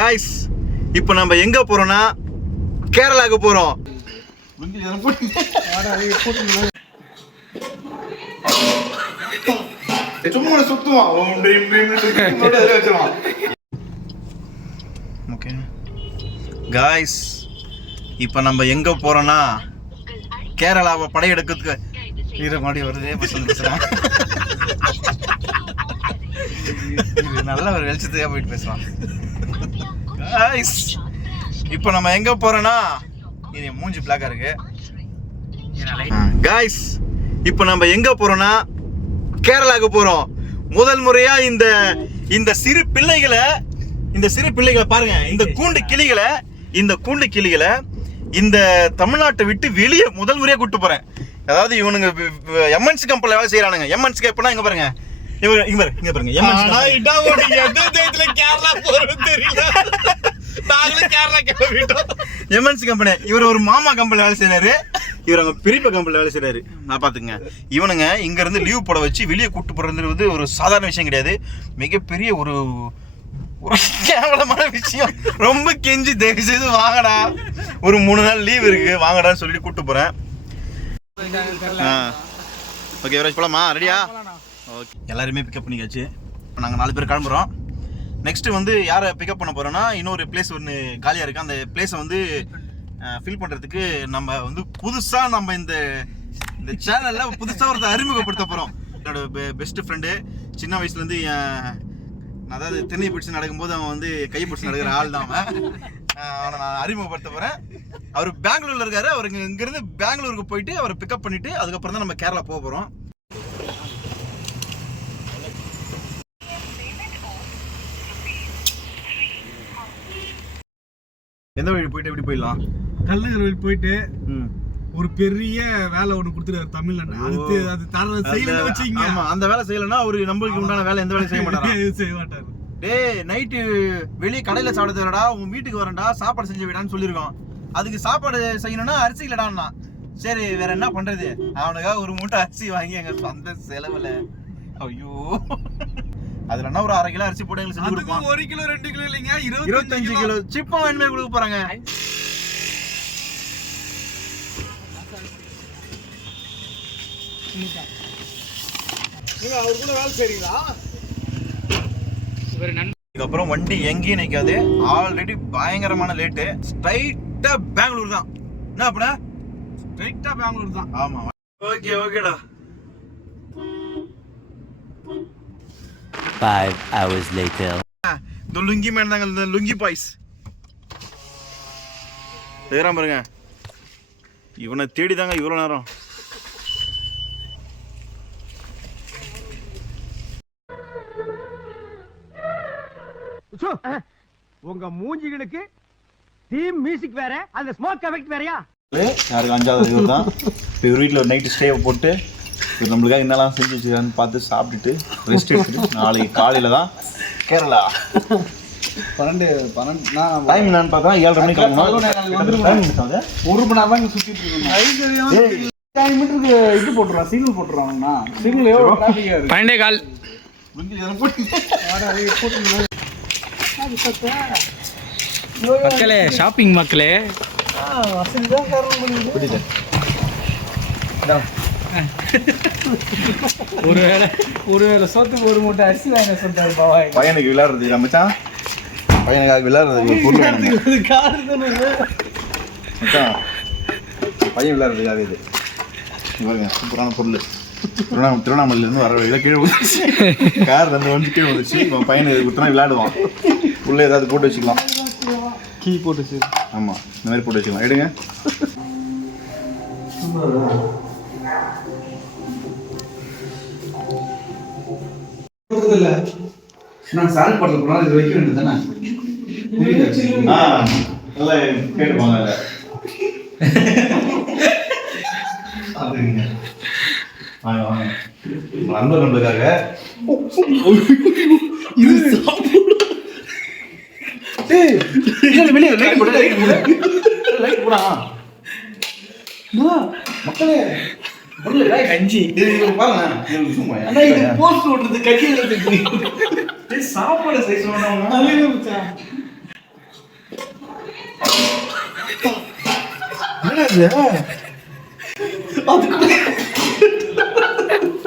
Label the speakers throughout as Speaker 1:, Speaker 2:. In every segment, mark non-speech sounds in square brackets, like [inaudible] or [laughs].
Speaker 1: Guys இப்போ நம்ம எங்க போறோம்னா கேரளாக்கு போறோம். சும்மா சுத்துவான் ஓகே காய்ஸ் இப்போ நம்ம எங்க போறோம்னா கேரளாவை படையெடுக்கிறதுக்கு வீர மாடி வருதே பசங்க பேசுறான் நல்ல ஒரு வெளிச்சத்துக்காக போயிட்டு பேசுறான். இப்போ நம்ம எங்க போறோம்னா இது மூஞ்சி பிளாக்கா இருக்கு. காய்ஸ் இப்போ நம்ம எங்க போறோம்னா கேரளாக்கு போறோம். முதல் முறையா இந்த இந்த சிறு பிள்ளைகளை இந்த சிறு பிள்ளைகளை பாருங்க. இந்த கூண்டு கிளிகளை இந்த கூண்டு கிளிகளை இந்த தமிழ்நாட்டை விட்டு வெளியே முதல் முறையாக கூப்பிட்டு போறேன். அதாவது இவனுங்க எம்என்சி கம்பெனியில் வேலை செய்யறானுங்க எம்என்சி எப்படின்னா இங்க பாருங்க. இவங்க இங்க பாருங்க இங்க பாருங்க. எம்என்சி எம்என்சி கம்பெனி இவர் ஒரு மாமா கம்பெனில வேலை செய்யறாரு இவர் அங்க பெரியப்பா கம்பெனில வேலை செய்யறாரு நான் பாத்துங்க இவனுங்க இங்க இருந்து லீவ் போட வச்சு வெளியே போறது வந்து ஒரு சாதாரண விஷயம் கிடையாது. மிகப்பெரிய ஒரு ஒரு கேவலமான விஷயம். ரொம்ப கெஞ்சி தயவு செய்து வாங்கடா. ஒரு மூணு நாள் லீவ் இருக்கு. வாங்கடான்னு சொல்லிட்டு கூட்டு போறேன். ஓகே யுவராஜ் போலாமா? ரெடியா ஓகே. எல்லாருமே பிக்கப் பண்ணிக்காச்சு இப்போ நாங்கள் நாலு பேர் கிளம்புறோம். நெக்ஸ்ட்டு வந்து யாரை பிக்கப் பண்ண போகிறோன்னா இன்னொரு பிளேஸ் ஒன்று காலியாக இருக்குது அந்த பிளேஸை வந்து ஃபில் பண்ணுறதுக்கு நம்ம வந்து புதுசாக நம்ம இந்த இந்த சேனலில் புதுசாக ஒருத்தர் அறிமுகப்படுத்த போகிறோம் என்னோட பெ பெஸ்ட்டு ஃப்ரெண்டு சின்ன வயசுலேருந்து என் அதாவது தென்னை பிடிச்சி நடக்கும்போது அவன் வந்து கை பிடிச்சி நடக்கிற ஆள் தான் அவன். அவனை நான் அறிமுகப்படுத்த போகிறேன் அவர் பெங்களூரில் இருக்காரு. அவர் இங்கேருந்து பெங்களூருக்கு போயிட்டு அவரை பிக்கப் பண்ணிட்டு அதுக்கப்புறம் தான் நம்ம கேரளா போக போகிறோம் எந்த வழி போயிட்டு எப்படி போயிடலாம்?
Speaker 2: கல்லூரியில் போயிட்டு
Speaker 1: ம்.
Speaker 2: ஒரு பெரிய வேலை ஒண்ணு கொடுத்துருக்காரு தமிழ்ல அடுத்து அது தர செய்யல வச்சீங்க
Speaker 1: அந்த வேலை செய்யலன்னா அவரு நம்மளுக்கு உண்டான வேலை எந்த வேலையும் செய்ய மாட்டாரா? [laughs]
Speaker 2: செய்ய மாட்டாரு.
Speaker 1: டேய் நைட்டு வெளியே கடையில சாப்பிட தரடா உன் வீட்டுக்கு வரேன்டா சாப்பாடு செஞ்சு விடான்னு சொல்லியிருக்கோம் அதுக்கு சாப்பாடு செய்யணும்னா அரிசி இல்லடான்னா. சரி வேற என்ன பண்றது? அவனுக்காக ஒரு மூட்டை அரிசி வாங்கி எங்க சொந்த செலவுல. ஐயோ. அதுல என்ன ஒரு அரை கிலோ அரிசி போட்டு எங்களுக்கு செஞ்சு கொடுப்பான்
Speaker 2: அதுக்கும் ஒரு கிலோ ரெண்டு கிலோ இல்லைங்க
Speaker 1: இருபத்தஞ்சு கிலோ. சிப்பம் வேணுமே கொடுக்க போறாங்க.
Speaker 2: நீங்க அவர் கூட வேலை செய்றீங்களா
Speaker 1: இதுக்கப்புறம் வண்டி எங்கேயும் நிற்காது ஆல்ரெடி பயங்கரமான லேட்டு ஸ்ட்ரைட்டா பெங்களூர் தான். என்ன அப்படின்னா
Speaker 2: ஸ்ட்ரைட்டா பெங்களூர் தான்.
Speaker 1: ஆமா. ஓகே ஓகேடா
Speaker 3: Five hours later.
Speaker 1: இந்த லுங்கி மேன் தாங்க இந்த லுங்கி பாய்ஸ். தேராம பாருங்க? இவனை தேடி தாங்க இவ்வளோ நேரம்.
Speaker 4: உங்க மூஞ்சிகளுக்கு தீம் மியூசிக் வேற அந்த ஸ்மோக் எஃபெக்ட் வேறயா?
Speaker 1: யாருக்கு அஞ்சாவது இவர் தான் இப்போ இவர் வீட்டில் ஒரு நைட்டு ஸ்டே போட்டு இவர் நம்மளுக்காக என்னெல்லாம் செஞ்சு வச்சுருக்கான்னு பார்த்து சாப்பிட்டுட்டு ரெஸ்ட் எடுத்துட்டு நாளைக்கு காலையில் தான் கேரளா.
Speaker 2: பன்னெண்டு பன்னெண்டு நான்
Speaker 1: டைம் என்னன்னு பார்த்தா ஏழரை மணிக்கு கிளம்பணும்.
Speaker 2: ஒரு மணி நேரம் இங்க சுத்திட்டு இருக்கோம். மீட்டருக்கு இது போட்டுறான் சிக்னல் போட்டுறாங்கண்ணா சிக்னல் எவ்வளோ டிராஃபிக்கா இருக்கு?
Speaker 5: பன்னெண்டே கால். மக்களே ஷாப்பிங் மக்களே. [laughs] ஒருவேளை ஒருவேளை சோத்துக்கு ஒரு மூட்டை அரிசி வாங்க சொல்றாரு பாவாய்
Speaker 1: பையனுக்கு விளையாடுறது மச்சான்? பையனுக்காக விளையாடுறது பொருள் வேணுங்க. மச்சான் பையன் விளையாடுறதுக்காக இது. பாருங்க சூப்பரான பொருள். திருவண்ணாமலை திருவண்ணாமலையிலேருந்து வர வழியில் கீழே வந்துச்சு கார் ரெண்டு வந்து கீழே வந்துச்சு இவன் பையனுக்கு இது கொடுத்தனா விளையாடுவான். உள்ளே ஏதாவது போட்டு வச்சுக்கலாம்.
Speaker 2: கீ போட்டு சரி
Speaker 1: ஆமாம் இந்த மாதிரி போட்டு வச்சுக்கலாம். எடுங்க.
Speaker 2: நான் சால் பாட்டில் போனால் இது வைக்க வேண்டியது தானே?
Speaker 1: ஆ நல்லா கேட்டுப்பாங்க அதுங்க. வாங்க வாங்க. உங்க நண்பர் நம்மளுக்காக இது வெளியே லைட் போடு லைட் போடு. லைட் போடா. மக்களே. கஞ்சி. இது இது பாருங்க. இது
Speaker 2: போஸ்ட் ஓட்டுறது கட்டியில்
Speaker 1: சாப்பாடு சைஸ் வேணாம்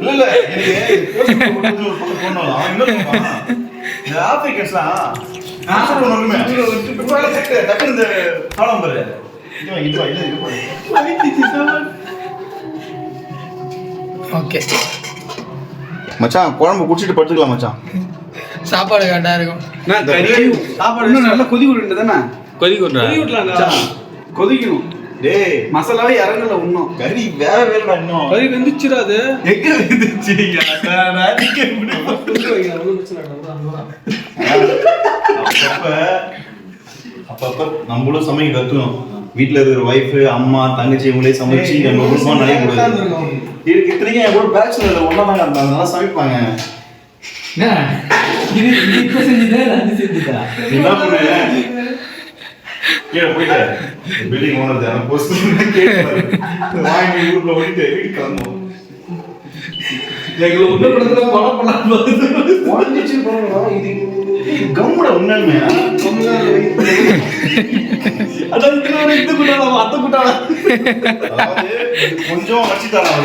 Speaker 1: இல்ல இல்ல. எனக்கு ஆப்பிரிக்கன்ஸ்லாம்
Speaker 5: ஓகே
Speaker 1: மச்சான் குழம்பு குடிச்சிட்டு படுத்துக்கலாம் மச்சான்.
Speaker 5: சாப்பாடு கரெக்டாக இருக்கும்.
Speaker 2: சாப்பாடு இன்னும் நல்லா கொதி விட்டு தானே? கொதி விடலாங்க கொதிக்கணும்.
Speaker 1: டேய்.
Speaker 2: மசாலாவே இறங்கல இன்னும்.
Speaker 1: கறி வேற வேறடா இன்னும்.
Speaker 2: கறி வெந்துச்சுடா அது
Speaker 1: எங்க அப்பப்ப நம்மளும் சமைக்க கத்துக்கணும். வீட்ல இருக்கிற ஒய்ஃப் அம்மா தங்கச்சி இவங்களே சமைச்சு நம்ம குடும்பம் நிறைய கூடாது இதுக்கு இத்தனைக்கும் என் கூட பேச்சுலர் ஒன்னா தாங்க இருந்தாங்க. நல்லா சமைப்பாங்க.
Speaker 5: இது இது இப்போ செஞ்சுதா? அது செஞ்சுதா?
Speaker 1: நீ என்ன பண்ணு? கீழே போயிட்டு பில்டிங் ஓனர் தான் போஸ்ட் வாங்கி ஊர்ல ஓடிட்டு வீட்டுக்கு கிளம்புவோம்.
Speaker 2: எங்களை உள்ள படத்துல
Speaker 1: உடஞ்சிச்சு இது கம்முட உண்மையுமே
Speaker 2: அதான் இதுல இது குட்டாளா அத்தை குட்டாளா
Speaker 1: அதாவது கொஞ்சம் வச்சு தரான்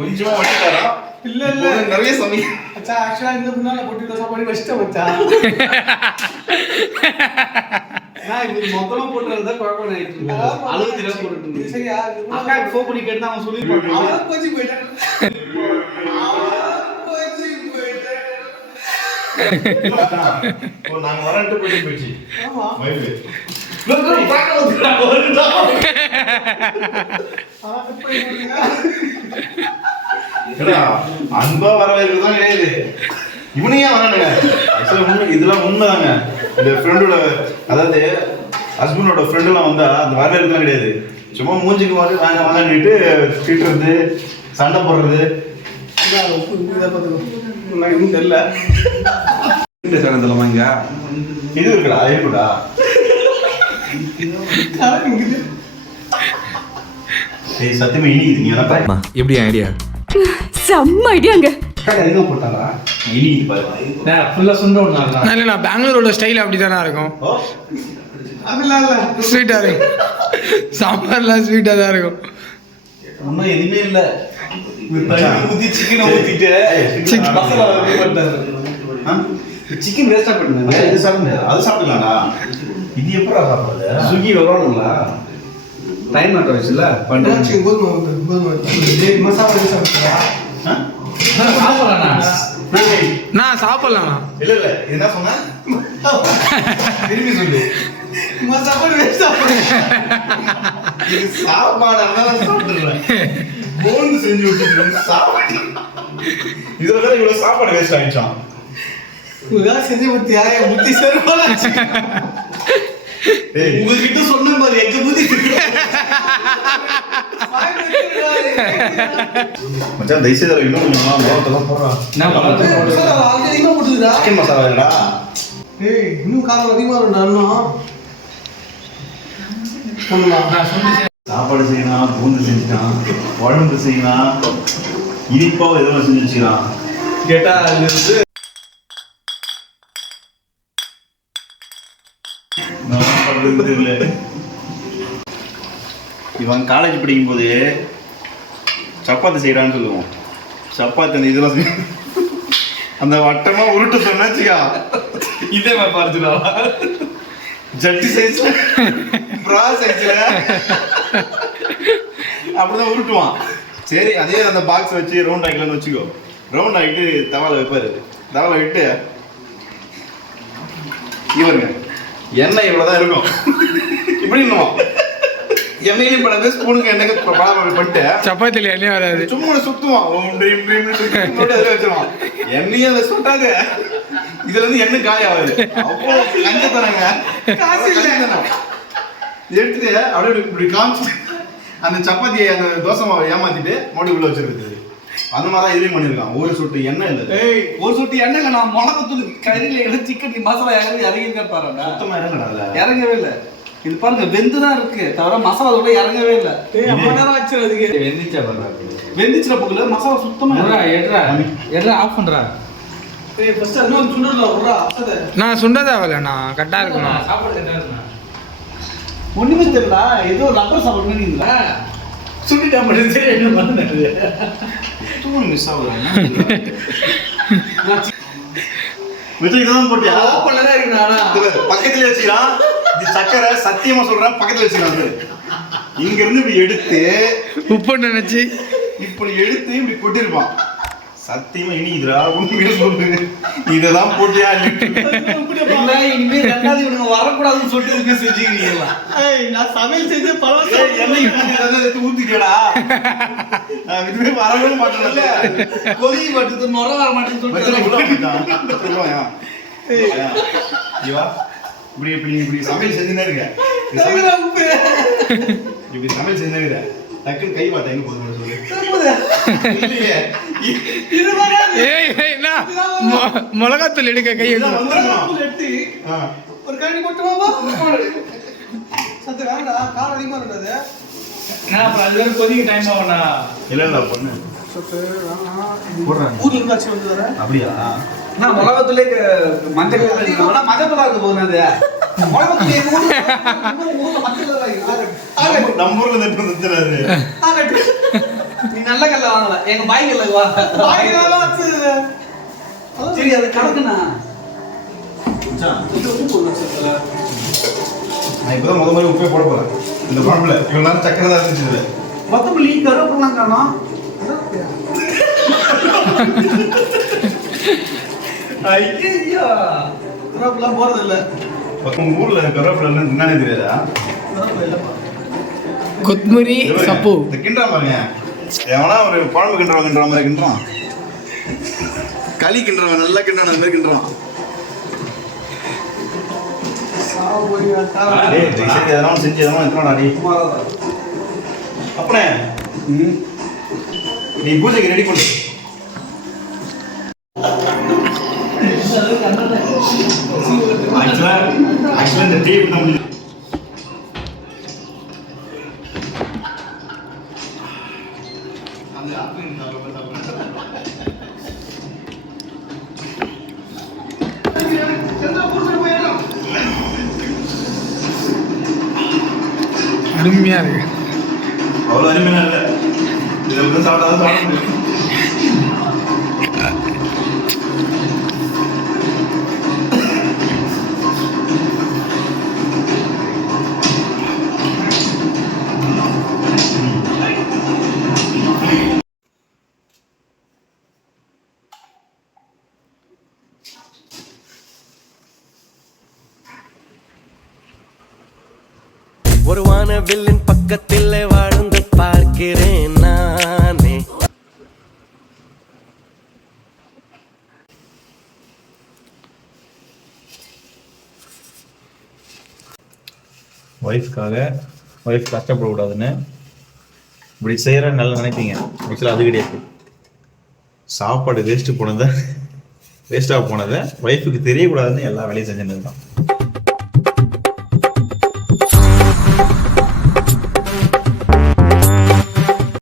Speaker 1: கொஞ்சம் வச்சு தரான்.
Speaker 2: இல்ல, இல்ல.
Speaker 1: நிறைய சமை
Speaker 2: அச்சா ஆக்சுவலா இந்த முன்னால போட்டு வச்சுட்டேன் மச்சா. நான் இது மொத்தமா போட்டுறதா குழப்பம் ஆயிடுச்சு அளவு தெரியாம போட்டுட்டு சரியா அக்கா ஃபோன் பண்ணி கேட்டு அவன் சொல்லி அவன் கோச்சி போயிட்டான்.
Speaker 1: நாங்க வரன்ட்டு போயிட்டு போயிடுச்சு. அன்பா வரவேற்கிறதுதான் கிடையாது இவனையே வரானுங்க இதெல்லாம் உண்மைதாங்க இந்த ஃப்ரெண்டோட அதாவது ஹஸ்பண்டோட ஃப்ரெண்டெல்லாம் வந்தா அந்த வரவேற்கிறதுலாம் கிடையாது சும்மா மூஞ்சிக்கு வந்து வாங்க வாங்கிட்டு திட்டுறது சண்டை போடுறது
Speaker 2: இன்னும் தெரியல இந்த சடத்துல வாங்க
Speaker 1: இது இருக்குடா இருக்குடா சத்தியமா இனிக்குது. நீங்க தான்
Speaker 3: எப்படி ஐடியா
Speaker 6: செம்ம ஐடியாங்க
Speaker 5: பெங்களூரோட ஸ்டைல் அப்படி தானே இருக்கும் ஸ்வீட்டாக இருக்கும் சாம்பார்லாம் ஸ்வீட்டாக தான் இருக்கும்.
Speaker 2: ஒன்றும் எதுவுமே இல்ல. சிக்கனை வேஸ்டா பண்ணுங்க.
Speaker 1: இது சாப்பிடுங்க. அது சாப்பிடலாம்டா. இது எப்படா சாப்பிடுறது?
Speaker 2: ஸ்விக்கி வருவானுங்களா டைம் நாட் வச்சுல பண்ணுறேன்
Speaker 1: ஆ? ஏய்,
Speaker 5: நான் சாப்பிட்லாம்
Speaker 1: இல்ல இல்ல. இது என்ன சொன்ன? திரும்பி சொல்லு. இது சாப்பாடு அதனால சாப்பிடுறேன். போன் செஞ்சு விட்டு சாப்பாடு. இதுல வேற இவ்வளவு சாப்பாடு வேஸ்ட் ஆயிடுச்சான் ஏய்,
Speaker 2: உங்ககிட்ட சொன்ன மாதிரி எங்க புத்தி?
Speaker 1: மச்சான் அதுல இன்னும் கொஞ்சம் மோகத்தெல்லாம் போடுறா சிக்கன் மசாலா இல்லடா. சாப்பாடு செய்யலாம் பூந்து செஞ்சுட்டான் குழம்பு செய்யலாம் இனிப்பாவும் எதுவும் செஞ்சு வச்சுக்கிறான்
Speaker 2: கேட்டா அது வந்து
Speaker 1: பண்றதுன்னு தெரியல இவன் காலேஜ் படிக்கும்போது சப்பாத்தி செய்யறான்னு சொல்லுவோம். சப்பாத்தி அந்த இதெல்லாம் செய்~ அந்த வட்டமா உருட்ட சொன்னாச்சுக்கா
Speaker 2: இதே மாதிரி பார்த்துடா.
Speaker 1: ஜட்டி சைஸ்ல ப்ரா சைஸ்ல அப்படிதான் உருட்டுவான். சரி அதே அந்த பாக்ஸ் வச்சு ரவுண்ட் ஆக்கிக்கலாம்னு வச்சுக்கோ. ரவுண்ட் ஆக்கிட்டு தவால வைப்பாரு. தவால விட்டு இவருங்க. எண்ணெய் இவ்வளவுதான் இருக்கும். இப்படி இன்னும். எண்ணெயிலையும் படாது ஸ்பூனுக்கு எண்ணெய் படாமல் பண்ணிட்டு
Speaker 5: சப்பாத்தியில் எண்ணெய் வராது.
Speaker 1: சும்மா சுத்துவான் வச்சிருவான் எண்ணெயும் அதை சுட்டாது. இதுல இருந்து எண்ணெய் காலி ஆகாது. அவ்வளோ லஞ்சத்தனங்க காசு இல்லை. எடுத்துட்டு அப்படியே இப்படி- இப்படி காமிச்சு அந்த சப்பாத்தியை அந்த தோசை மாவை ஏமாத்திட்டு மோடி உள்ள வச்சிருக்குது அந்த மாதிரி தான் இதுலயும் பண்ணிருக்கான் ஒரு சொட்டு எண்ணெய் இல்லை
Speaker 2: ஒரு சொட்டு எண்ணெய்ல நான் மிளகாத்தூள் கறியில எடுத்து சிக்கன் மசாலா இறங்கி இறங்கி பாருங்க.
Speaker 1: சுத்தமா இறங்கடா அதுல.
Speaker 2: இறங்கவே இல்ல. இது பாருங்க வெந்து தான் இருக்கு. தவிர மசாலா அதோட இறங்கவே இல்ல. அம்மா நேரம் ஆச்சு அதுக்கு.
Speaker 5: வெந்திச்சா பண்ணுறாரு
Speaker 2: வெந்துச்சுல போகல மசாலா சுத்தமா இறங்கல.
Speaker 5: எட்ரா எட்ரா ஆஃப்
Speaker 2: அப்பத
Speaker 5: நான் சுண்ட தேவையில்ல நான் கரெக்டாக இருக்கணும்.
Speaker 2: சாப்பாடு கரெக்டா இருக்கு ஒண்ணுமே தெரியல ஏதோ ரப்பர் சாப்பிட மாதிரி இருந்தா சுட்டிட்டா மட்டும் என்ன பண்ணது
Speaker 1: தூள் மிஸ் ஆகுது. விஜய் இதுதான் [laughs] போட்டியா?
Speaker 2: ஓப்பன்ல இருக்கு நானா
Speaker 1: இது பாரு, பக்கத்துல வச்சுக்கிறான் இது சக்கரை சத்தியமா சொல்றேன் பக்கத்துல வச்சுக்கிறான் இது. இங்க இருந்து இப்படி எடுத்து
Speaker 5: உப்பு நினைச்சு.
Speaker 1: இப்படி எடுத்து இப்படி கொட்டிருப்பான். சத்தியமா இனிக்குதுடா உண்மையை சொல்லு இததான் போட்டியா
Speaker 2: இனிமே ரெண்டாவது இவனுங்க வரக்கூடாதுன்னு சொல்லிட்டு செஞ்சுக்கிறீங்களா நான் சமையல் செஞ்சு
Speaker 1: இப்படி இதெல்லாம் எடுத்து? நான் இதுவே வரவே மாட்டேன்ல.
Speaker 2: கொதி மட்டும் நுர வர மாட்டேன்னு சொல்லிட்டு.
Speaker 1: இப்படி இப்படி இப்படி சமையல் செஞ்சுனே இருக்க. இப்படி சமையல் இப்படி சமையல் செஞ்சுனே இருக்க. டக்குன்னு கை வாட்ட எங்க
Speaker 5: மிளகாத்தூள் எடுக்க கை.
Speaker 2: எடுத்து. ஒரு கரண்டி கொட்டுமாமா சத்து வேண்டாம் காரம் அதிகமா இருந்தது
Speaker 1: அப்படியா?
Speaker 2: நான் மிளகாத்தூளே மஞ்சள் மஞ்சள் இருக்கு போகுது
Speaker 1: நம்ம ஊர்ல
Speaker 2: நீ நல்ல கல்ல வாங்கல. எங்க பாய் கல்ல வா. பாய் கல்ல சரி அது கணக்குண்ணா.
Speaker 1: மச்சான்,
Speaker 2: இது உப்பு போடுங்க சார்
Speaker 1: நான் இப்பதான் முத மாதிரி உப்பே போட போறேன். இந்த குழம்புல. இவ்வளவு நேரம் சக்கரை தான் இருந்துச்சு இதுல.
Speaker 2: மொத்தமல்லி கருவேப்பிலாம் காணோம். ஐயா கருவேப்பிலாம் போறது இல்ல
Speaker 1: உங்க ஊர்ல கருவேப்பிலை எல்லாம் என்னன்னே தெரியாதா?
Speaker 5: கொத்மரி சப்பு.
Speaker 1: இந்த கிண்டுறான் பாருங்க. எவனா ஒரு குழம்பு கிண்டுறவன் கிண்டுற மாதிரி கிண்டுறான். களி கிண்டுறவன் நல்லா கிண்டுறான் அந்த மாதிரி கிண்டுறான்.
Speaker 2: சாவு போறியா
Speaker 1: டேய் தயவு செய்து எதனா ஒண்ணு செஞ்சு எதனா எடுத்துடா டேய் அப்பனே நீ பூஜைக்கு ரெடி பண்ணு.
Speaker 5: அருமையா இருக்கு.
Speaker 1: அவ்வளோ அருமையாக இல்லை. இதை வந்து சாப்பிட்டா தான் சாப்பிட முடியும் ஒய்ஃப்காக ஒய்ஃப் கஷ்டப்படக்கூடாதுன்னு இப்படி செய்கிற நல்லா நினைப்பீங்க. ஆக்சுவலாக அது கிடையாது. சாப்பாடு வேஸ்ட்டு போனதை வேஸ்ட்டாக போனதை. ஒய்ஃபுக்கு தெரியக்கூடாதுன்னு எல்லா வேலையும் செஞ்சுன்னு இருக்கான்